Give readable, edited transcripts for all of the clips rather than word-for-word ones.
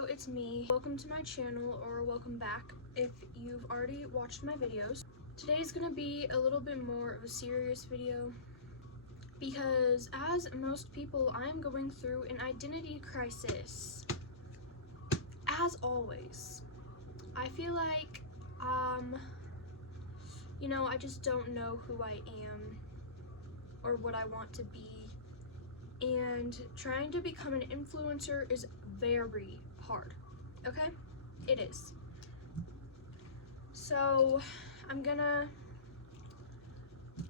Hello, it's me. Welcome to my channel, or welcome back if you've already watched my videos. Today's gonna be a little bit more of a serious video because, as most people, I'm going through an identity crisis. As always, I feel like, I just don't know who I am or what I want to be. And trying to become an influencer is very hard, okay? It is. So I'm gonna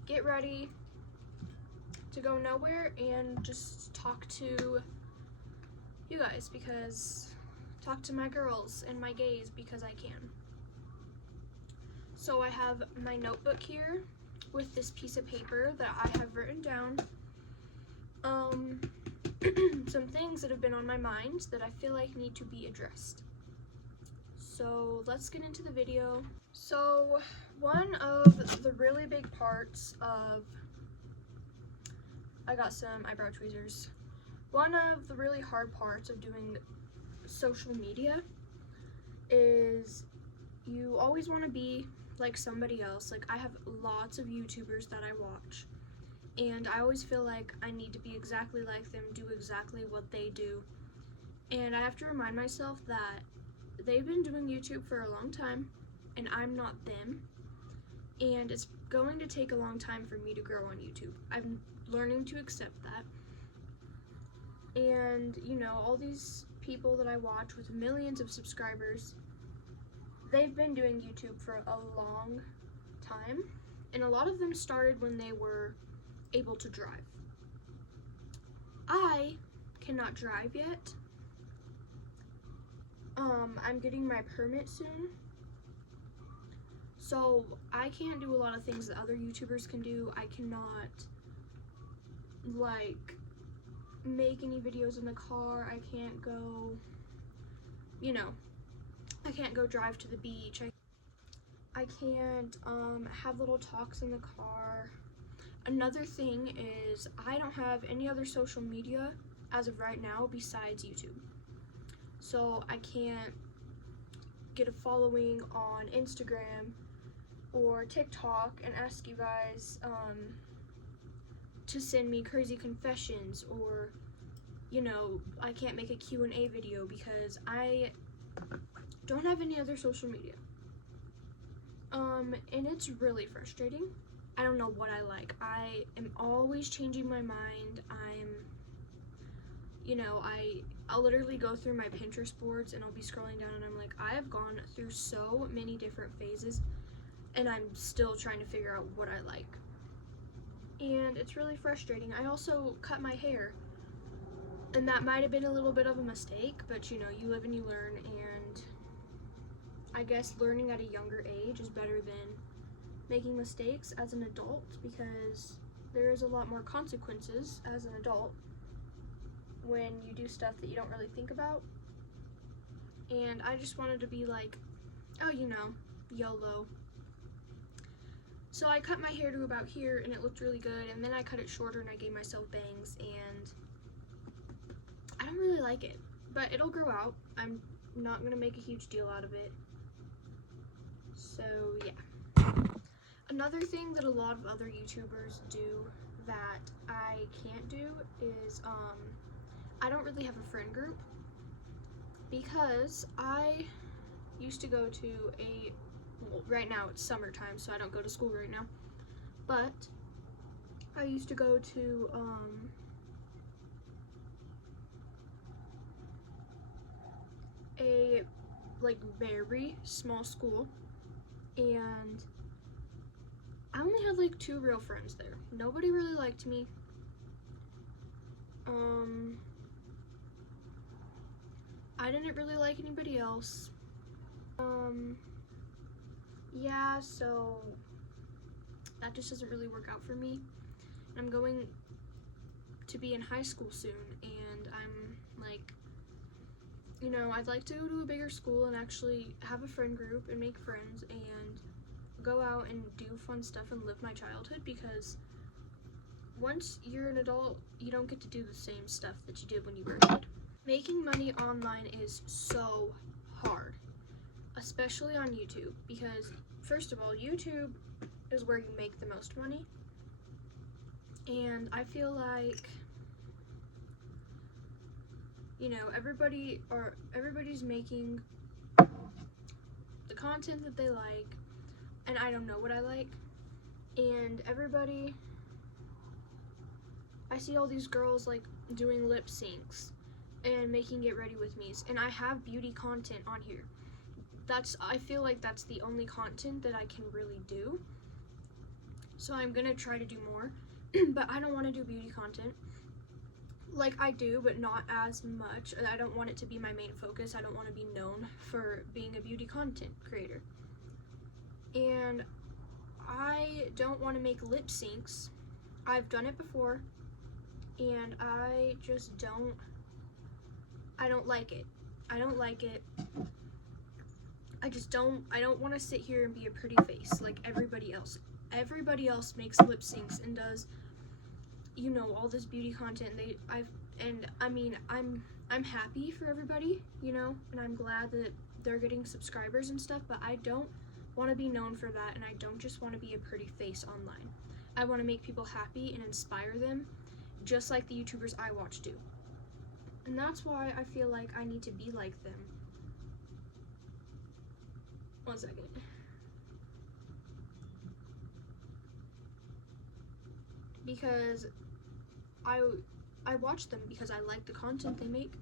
get ready to go nowhere and just talk to you guys, talk to my girls and my gays because I can. So I have my notebook here with this piece of paper that I have written down some things that have been on my mind that I feel like need to be addressed. So let's get into the video. So one of the really big parts of, I got some eyebrow tweezers. One of the really hard parts of doing social media is you always want to be like somebody else. Like, I have lots of YouTubers that I watch, and I always feel like I need to be exactly like them, do exactly what they do. And I have to remind myself that they've been doing YouTube for a long time, and I'm not them. And it's going to take a long time for me to grow on YouTube. I'm learning to accept that. And, all these people that I watch with millions of subscribers, they've been doing YouTube for a long time. And a lot of them started when they were able to drive. I cannot drive yet. I'm getting my permit soon. So I can't do a lot of things that other YouTubers can do. I cannot, make any videos in the car. I can't go, I can't go drive to the beach. I can't, have little talks in the car. Another thing is I don't have any other social media as of right now besides YouTube. So I can't get a following on Instagram or TikTok and ask you guys to send me crazy confessions, or I can't make a Q&A video because I don't have any other social media. And it's really frustrating. I don't know what I like. I am always changing my mind. I'll literally go through my Pinterest boards and I'll be scrolling down and I'm like, I have gone through so many different phases and I'm still trying to figure out what I like. And it's really frustrating. I also cut my hair, and that might have been a little bit of a mistake, but you live and you learn, and I guess learning at a younger age is better than making mistakes as an adult, because there is a lot more consequences as an adult when you do stuff that you don't really think about. And I just wanted to be like, oh, YOLO. So I cut my hair to about here and it looked really good, and then I cut it shorter and I gave myself bangs, and I don't really like it, but it'll grow out. I'm not gonna make a huge deal out of it. So yeah. Another thing that a lot of other YouTubers do that I can't do is I don't really have a friend group, because I used to go to right now it's summertime, so I don't go to school right now, but I used to go to a very small school, and I only had 2 real friends there. Nobody really liked me. I didn't really like anybody else. Yeah, so that just doesn't really work out for me. I'm going to be in high school soon, and I'm I'd like to go to a bigger school and actually have a friend group and make friends and go out and do fun stuff and live my childhood, because once you're an adult, you don't get to do the same stuff that you did when you were a kid. Making money online is so hard, especially on YouTube, because first of all, YouTube is where you make the most money, and I feel like, you know, everybody's making the content that they like, and I don't know what I like, and I see all these girls like doing lip syncs and making Get Ready With Me's, and I have beauty content on here. I feel like that's the only content that I can really do, so I'm gonna try to do more. But I don't want to do beauty content. Like, I do, but not as much. I don't want it to be my main focus. I don't want to be known for being a beauty content creator. And I don't want to make lip syncs. I've done it before, and I just don't like it. I don't like it. I don't want to sit here and be a pretty face like everybody else. Everybody else makes lip syncs and does, you know, all this beauty content. I'm happy for everybody, you know, and I'm glad that they're getting subscribers and stuff, but I don't want to be known for that, and I don't just want to be a pretty face online. I want to make people happy and inspire them, just like the YouTubers I watch do. And that's why I feel like I need to be like them. 1 second. Because I watch them because I like the content they make,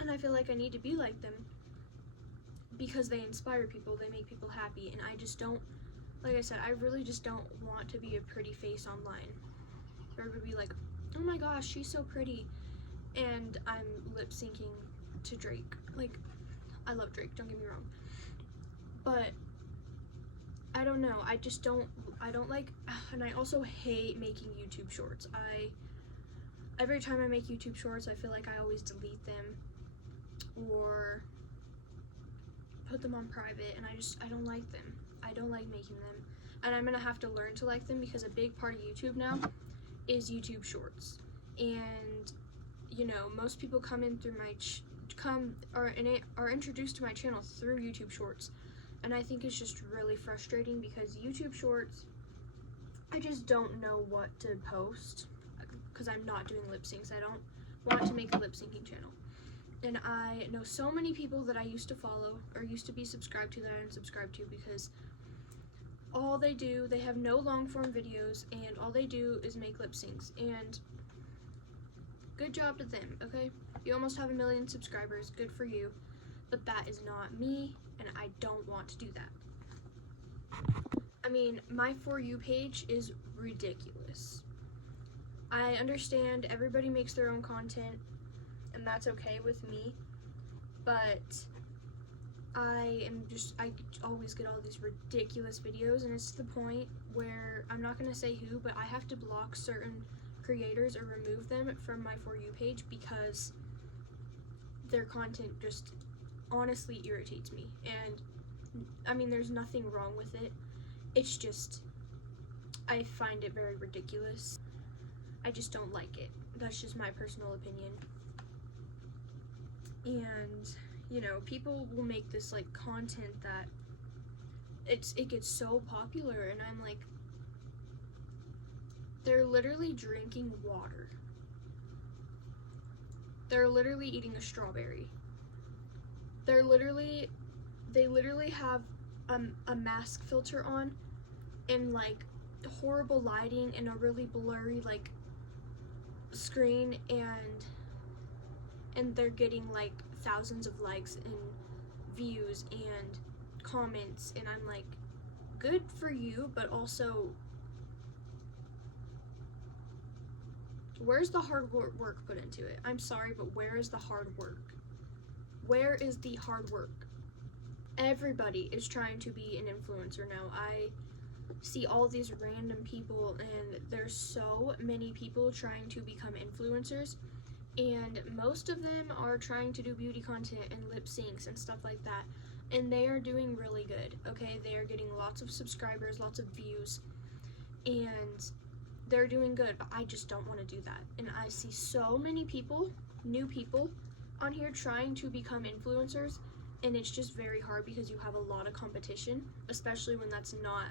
and I feel like I need to be like them because they inspire people, they make people happy, and I just don't, like I said, I really just don't want to be a pretty face online. Or to be like, oh my gosh, she's so pretty, and I'm lip syncing to Drake. Like, I love Drake, don't get me wrong, but I don't know, I don't like, and I also hate making YouTube shorts. Every time I make YouTube shorts, I feel like I always delete them or put them on private, and I don't like them. I don't like making them, and I'm gonna have to learn to like them because a big part of YouTube now is YouTube shorts. And you know, most people come in through are introduced to my channel through YouTube shorts, and I think it's just really frustrating because YouTube shorts, I just don't know what to post because I'm not doing lip syncs. I don't want to make a lip syncing channel. And I know so many people that I used to follow or used to be subscribed to that I unsubscribed to because all they do, they have no long form videos, and all they do is make lip syncs. And good job to them, okay? You almost have 1 million subscribers, good for you. But that is not me, and I don't want to do that. I mean, my For You page is ridiculous. I understand everybody makes their own content, and that's okay with me, but I always get all these ridiculous videos, and it's to the point where I'm not going to say who, but I have to block certain creators or remove them from my For You page because their content just honestly irritates me. And I mean, there's nothing wrong with it. It's just, I find it very ridiculous. I just don't like it. That's just my personal opinion. And, you know, people will make this, like, content that it gets so popular, and I'm like, they're literally drinking water. They're literally eating a strawberry. They literally have a mask filter on, and like horrible lighting and a really blurry like screen, and they're getting like thousands of likes and views and comments, and I'm like, good for you, but also where's the hard work put into it? I'm sorry, but where is the hard work? Where is the hard work? Everybody is trying to be an influencer now. I see all these random people, and there's so many people trying to become influencers, and most of them are trying to do beauty content and lip syncs and stuff like that, and they are doing really good, okay? They are getting lots of subscribers, lots of views, and they're doing good, but I just don't want to do that. And I see so many people, new people, on here trying to become influencers, and it's just very hard because you have a lot of competition, especially when that's not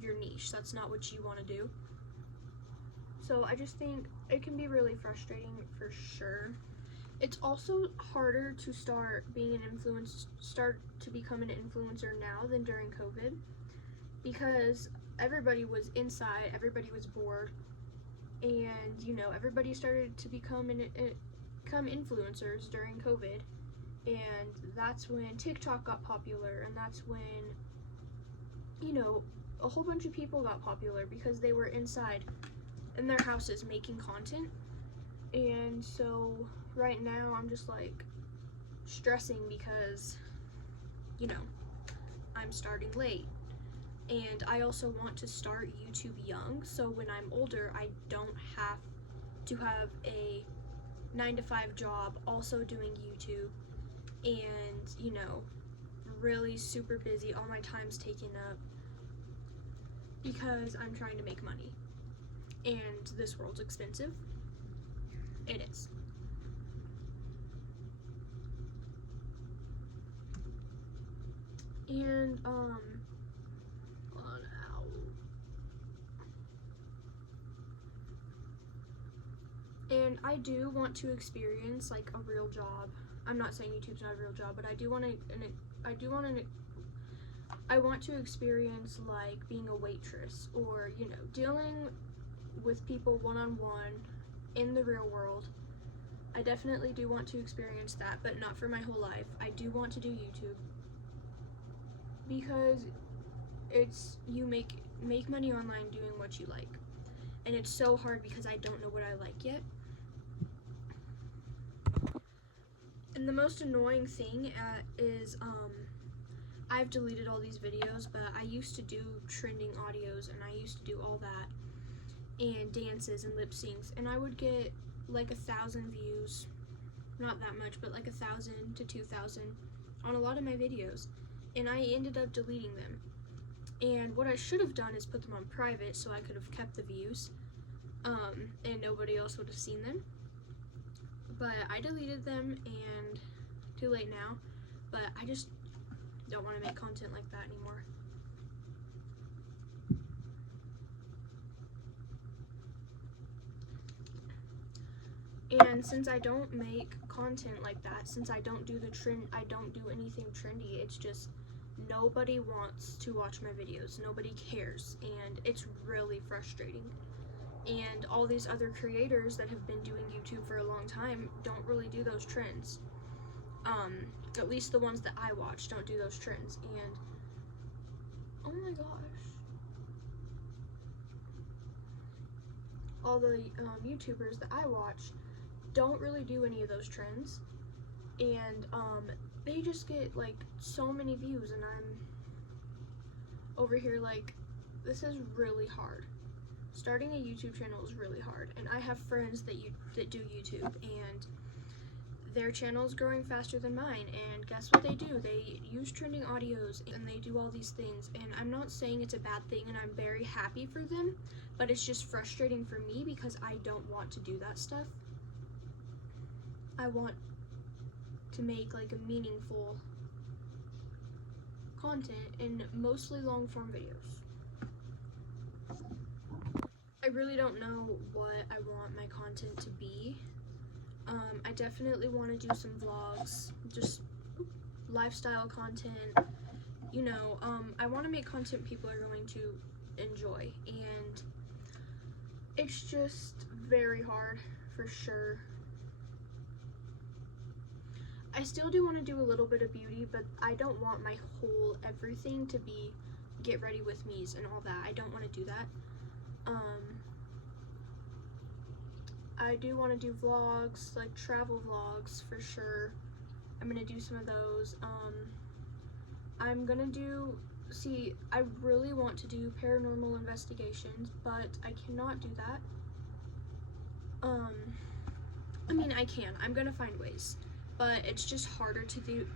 your niche, that's not what you want to do. So I just think it can be really frustrating for sure. It's also harder to start to become an influencer now than during COVID, because everybody was inside, everybody was bored, and everybody started to become influencers during COVID, and that's when TikTok got popular, and that's when a whole bunch of people got popular because they were inside in their houses making content. And so right now I'm just like stressing because I'm starting late, and I also want to start YouTube young, so when I'm older I don't have to have a 9-to-5 job also doing YouTube and really super busy, all my time's taken up because I'm trying to make money, and this world's expensive. It is. And and I do want to experience like a real job. I'm not saying YouTube's not a real job, but I want to experience like being a waitress, or dealing with people one-on-one in the real world. I definitely do want to experience that, but not for my whole life. I do want to do YouTube because you make money online doing what you like, and it's so hard because I don't know what I like yet. And the most annoying thing is I've deleted all these videos, but I used to do trending audios, and I used to do all that, and dances and lip syncs, and I would get like 1,000 views, not that much, but like 1,000 to 2,000 on a lot of my videos, and I ended up deleting them. And what I should have done is put them on private so I could have kept the views, and nobody else would have seen them. But I deleted them, and too late now, but I just don't want to make content like that anymore. And since I don't make content like that, since I don't do anything trendy, it's just nobody wants to watch my videos, nobody cares, and it's really frustrating. And all these other creators that have been doing YouTube for a long time don't really do those trends. At least the ones that I watch don't do those trends. And oh my gosh, all the YouTubers that I watch don't really do any of those trends, and they just get like so many views, and I'm over here like, this is really hard. Starting a YouTube channel is really hard, and I have friends that do YouTube, and their channel is growing faster than mine, and guess what they do? They use trending audios, and they do all these things, and I'm not saying it's a bad thing, and I'm very happy for them, but it's just frustrating for me because I don't want to do that stuff. I want to make like a meaningful content and mostly long form videos. I really don't know what I want my content to be. I definitely want to do some vlogs, just lifestyle content, I want to make content people are going to enjoy, and it's just very hard for sure. I still do want to do a little bit of beauty, but I don't want my whole everything to be get ready with me's and all that. I don't want to do that. I do want to do vlogs, like travel vlogs for sure. I'm gonna do some of those. I'm gonna I really want to do paranormal investigations, but I cannot do that. I mean, I can. I'm gonna find ways, but it's just harder to do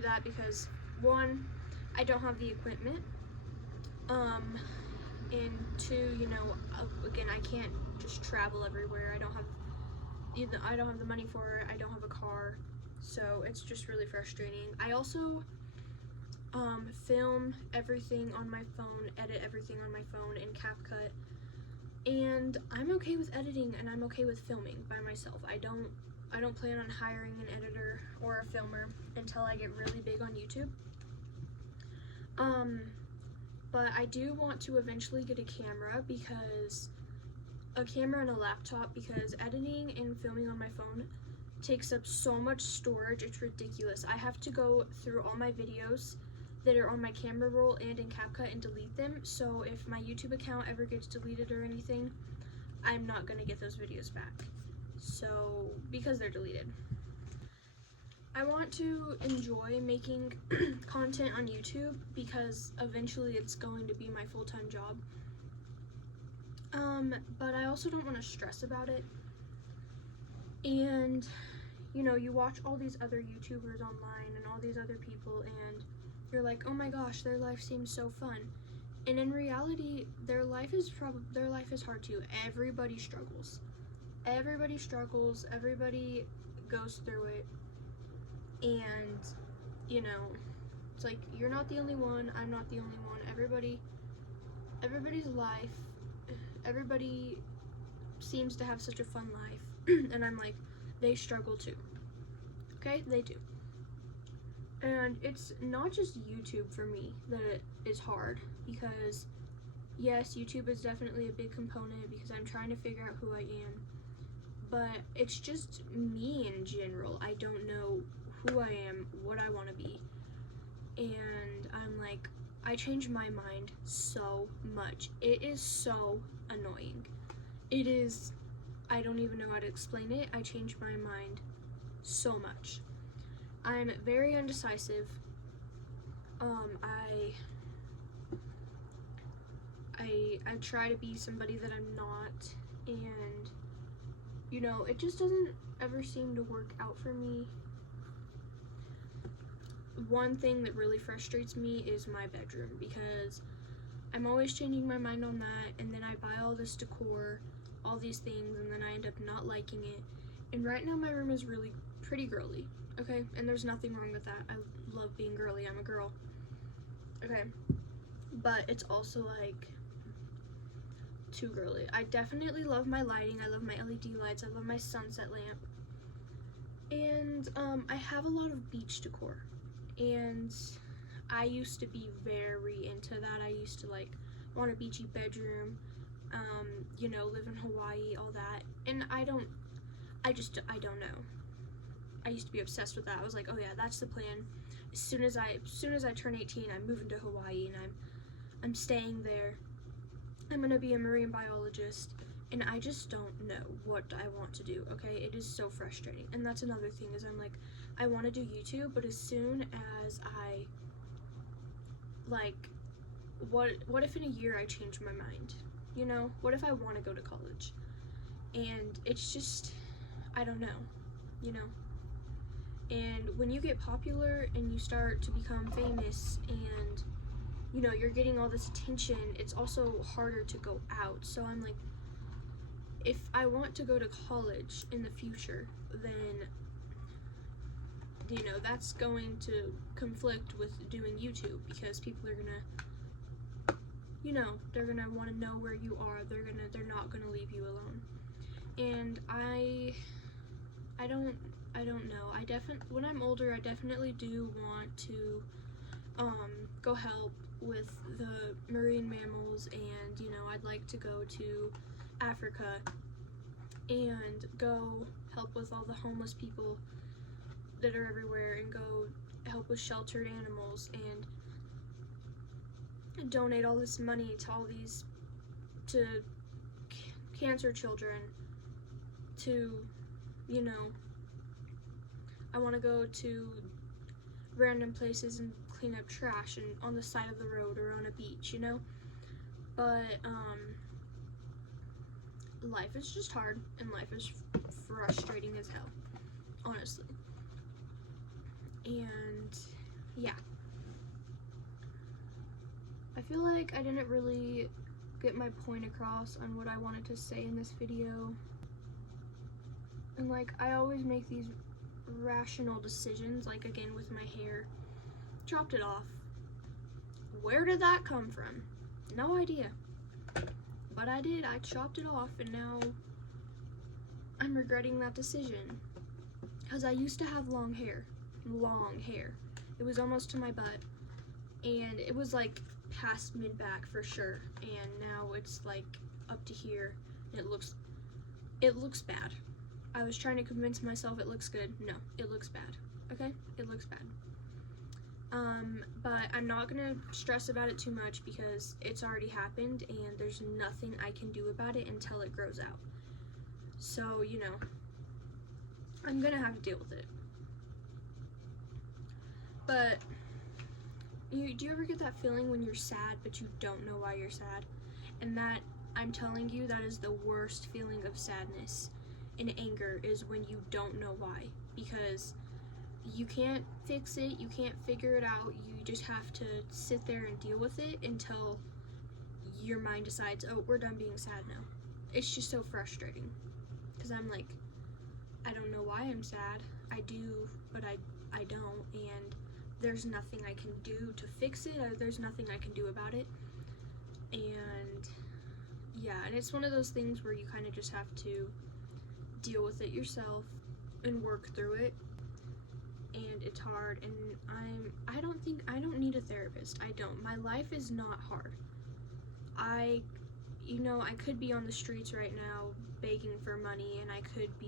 that because, one, I don't have the equipment, and two, again, I can't just travel everywhere. I don't have the money for it. I don't have a car, So it's just really frustrating. I also film everything on my phone, edit everything on my phone in CapCut, and I'm okay with editing and I'm okay with filming by myself. I don't plan on hiring an editor or a filmer until I get really big on YouTube. But I do want to eventually get a camera and a laptop, because editing and filming on my phone takes up so much storage. It's ridiculous. I have to go through all my videos that are on my camera roll and in CapCut and delete them. So if my YouTube account ever gets deleted or anything, I'm not gonna get those videos back. So, because they're deleted. I want to enjoy making content on YouTube because eventually it's going to be my full-time job. But I also don't want to stress about it. And, you know, you watch all these other YouTubers online and all these other people, and you're like, oh my gosh, their life seems so fun. And in reality, their life is hard too. Everybody struggles. Everybody struggles. Everybody goes through it. And, you know, it's like, you're not the only one. I'm not the only one. Everybody's life. Everybody seems to have such a fun life. And I'm like, they struggle too. Okay? They do. And it's not just YouTube for me that is hard, because yes, YouTube is definitely a big component because I'm trying to figure out who I am, but it's just me in general. I don't know who I am, what I want to be, and I'm like, I change my mind so much. It is so annoying. It is, I don't even know how to explain it. I change my mind so much. I'm very indecisive. I try to be somebody that I'm not, and, you know, it just doesn't ever seem to work out for me. One thing that really frustrates me is my bedroom, because I'm always changing my mind on that, and then I buy all this decor, all these things, and then I end up not liking it. And right now my room is really pretty girly, okay? And there's nothing wrong with that. I love being girly. I'm a girl. Okay. But it's also like too girly. I definitely love my lighting. I love my LED lights. I love my sunset lamp. And I have a lot of beach decor. And I used to be very into that. I used to like want a beachy bedroom, you know, live in Hawaii, all that. And I don't know. I used to be obsessed with that. I was like, oh yeah, that's the plan. As soon as I turn 18, I'm moving to Hawaii and I'm staying there. I'm gonna be a marine biologist, and I just don't know what I want to do, okay? It is so frustrating. And that's another thing, is I'm like, I want to do YouTube, but as soon as I, like, what if in a year I change my mind? You know? What if I want to go to college? And it's just, I don't know, you know? And when you get popular and you start to become famous and, you know, you're getting all this attention, it's also harder to go out. So I'm like, if I want to go to college in the future, then, you know, that's going to conflict with doing YouTube, because people are gonna, you know, they're gonna want to know where you are. They're not gonna leave you alone. And I don't know. When I'm older, I definitely do want to go help with the marine mammals, and, you know, I'd like to go to Africa and go help with all the homeless people that are everywhere, and go help with sheltered animals, and donate all this money to cancer children, to, you know, I want to go to random places and clean up trash and on the side of the road or on a beach, you know? But life is just hard, and life is frustrating as hell, honestly. And yeah, I feel like I didn't really get my point across on what I wanted to say in this video. And like, I always make these rational decisions, like again with my hair. Chopped it off. Where did that come from? No idea. But I did. I chopped it off, and now I'm regretting that decision. Because I used to have long hair. Long hair. It was almost to my butt. And it was like past mid-back for sure. And now it's like up to here. And it looks bad. I was trying to convince myself it looks good. No, it looks bad. Okay? It looks bad. But I'm not gonna stress about it too much because it's already happened and there's nothing I can do about it until it grows out. So, you know, I'm gonna have to deal with it. But, do you ever get that feeling when you're sad but you don't know why you're sad? And that, I'm telling you, that is the worst feeling of sadness and anger, is when you don't know why. Because you can't fix it, you can't figure it out, you just have to sit there and deal with it until your mind decides, oh, we're done being sad now. It's just so frustrating. Because I'm like, I don't know why I'm sad. I do, but I don't, and there's nothing I can do to fix it, or there's nothing I can do about it. And yeah, and it's one of those things where you kind of just have to deal with it yourself and work through it. And it's hard, and I don't need a therapist. I don't. My life is not hard. I could be on the streets right now begging for money, and I could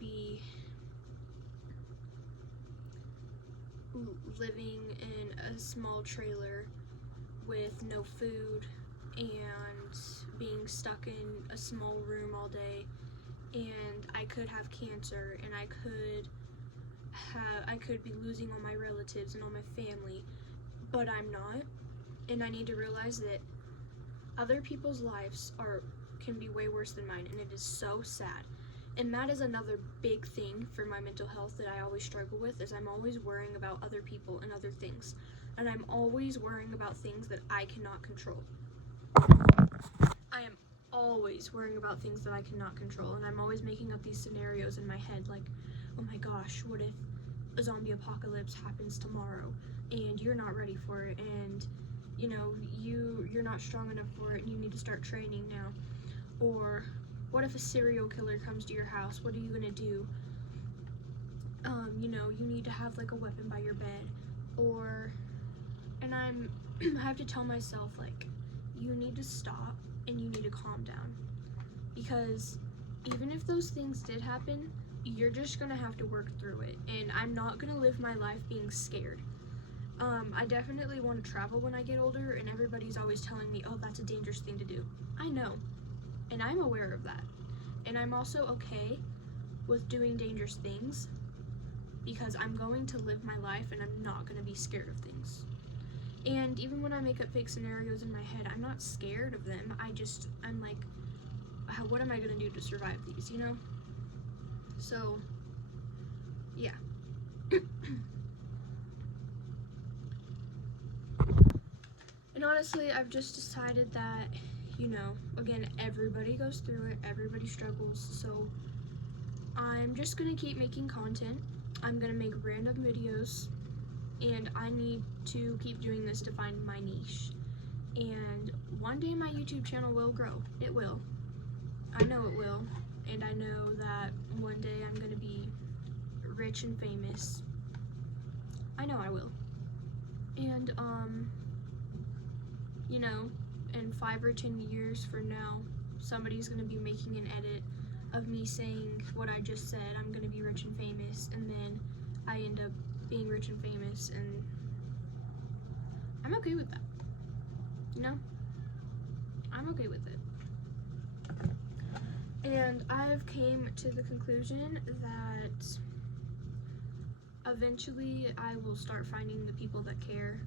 be living in a small trailer with no food and being stuck in a small room all day, and I could have cancer, and I could be losing all my relatives and all my family, but I'm not. And I need to realize that other people's lives can be way worse than mine, and it is so sad. And that is another big thing for my mental health that I always struggle with, is I'm always worrying about other people and other things. And I'm always worrying about things that I cannot control. I am always worrying about things that I cannot control, and I'm always making up these scenarios in my head, like, oh my gosh, what if a zombie apocalypse happens tomorrow and you're not ready for it, and you're not strong enough for it and you need to start training now? Or what if a serial killer comes to your house? What are you gonna do? You need to have like a weapon by your bed. And I have to tell myself, like, you need to stop and you need to calm down, because even if those things did happen, you're just gonna have to work through it, and I'm not gonna live my life being scared. I definitely want to travel when I get older, and everybody's always telling me, oh, that's a dangerous thing to do. I know, and I'm aware of that, and I'm also okay with doing dangerous things, because I'm going to live my life and I'm not going to be scared of things. And even when I make up fake scenarios in my head, I'm not scared of them. I'm like, what am I going to do to survive these, So, yeah. And honestly, I've just decided that, again, everybody goes through it, everybody struggles, so I'm just gonna keep making content. I'm gonna make random videos, and I need to keep doing this to find my niche. And one day my YouTube channel will grow. It will. I know it will. And I know that one day I'm gonna be rich and famous. I know I will. And, in 5 or 10 years from now, somebody's gonna be making an edit of me saying what I just said, I'm gonna be rich and famous, and then I end up being rich and famous, and I'm okay with that. I'm okay with it. And I've came to the conclusion that eventually I will start finding the people that care.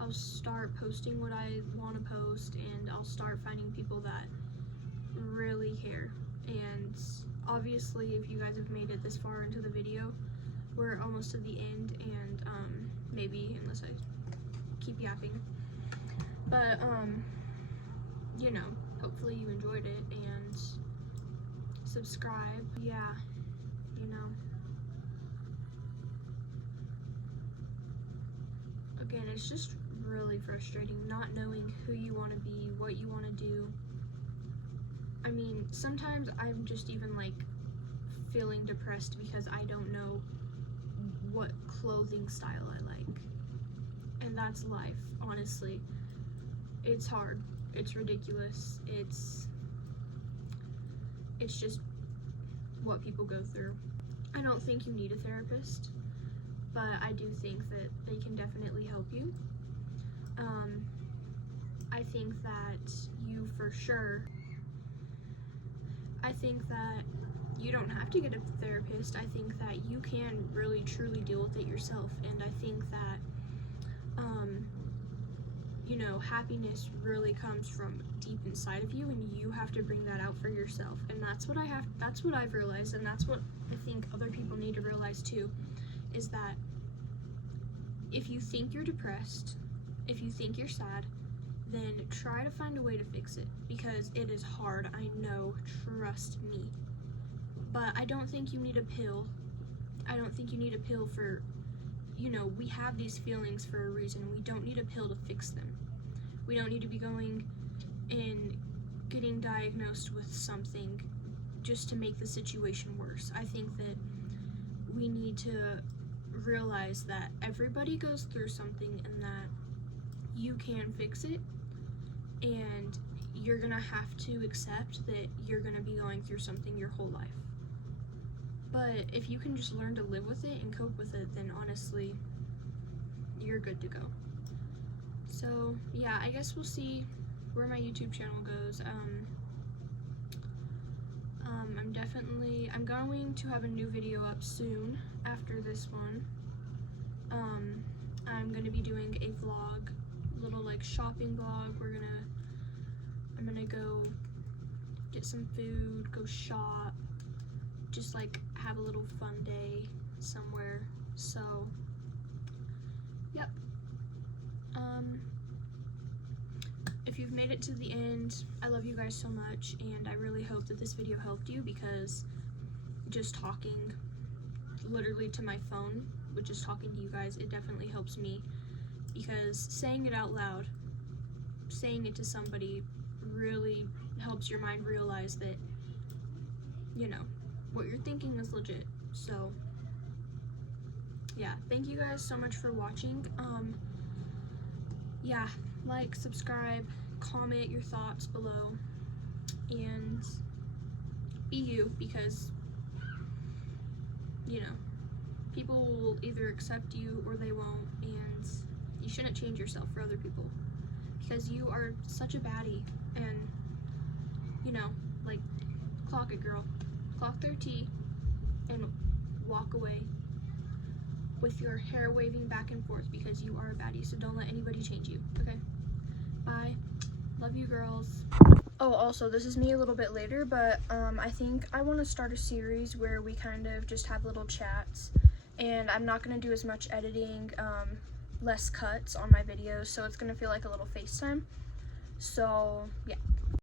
I'll start posting what I want to post, and I'll start finding people that really care. And obviously, if you guys have made it this far into the video, we're almost to the end, and maybe, unless I keep yapping, but hopefully you enjoyed it, and subscribe. Yeah, you know. Again, it's just really frustrating not knowing who you want to be, what you want to do. I mean, sometimes I'm just even like feeling depressed because I don't know what clothing style I like. And that's life, honestly. It's hard. It's ridiculous. It's just what people go through. I don't think you need a therapist, but I do think that they can definitely help you. I think that you for sure, I think that you don't have to get a therapist. I think that you can really truly deal with it yourself, and I think that you know, happiness really comes from deep inside of you, and you have to bring that out for yourself. And that's what I've realized, and that's what I think other people need to realize too, is that if you think you're depressed, if you think you're sad, then try to find a way to fix it, because it is hard, I know, trust me. But I don't think you need a pill. I don't think you need a pill for, you know, we have these feelings for a reason. We don't need a pill to fix them. We don't need to be going and getting diagnosed with something just to make the situation worse. I think that we need to realize that everybody goes through something and that you can fix it, and you're gonna have to accept that you're gonna be going through something your whole life. But if you can just learn to live with it and cope with it, then honestly, you're good to go. So yeah, I guess we'll see where my YouTube channel goes. I'm going to have a new video up soon after this one. I'm gonna be doing a vlog, little like shopping vlog. I'm gonna go get some food, go shop, just like have a little fun day somewhere. So yep. If you've made it to the end, I love you guys so much, and I really hope that this video helped you, because just talking literally to my phone, with just talking to you guys, it definitely helps me, because saying it out loud, saying it to somebody really helps your mind realize that, you know, what you're thinking is legit. So yeah, thank you guys so much for watching. Yeah, like, subscribe, comment your thoughts below, and be you, because, you know, people will either accept you or they won't, and you shouldn't change yourself for other people, because you are such a baddie. And, you know, like, clock it, girl. Clock their tea and walk away with your hair waving back and forth, because you are a baddie. So don't let anybody change you, okay? Bye. Love you, girls. Oh, also, this is me a little bit later, but I think I want to start a series where we kind of just have little chats, and I'm not going to do as much editing, less cuts on my videos, so it's going to feel like a little FaceTime. So, yeah.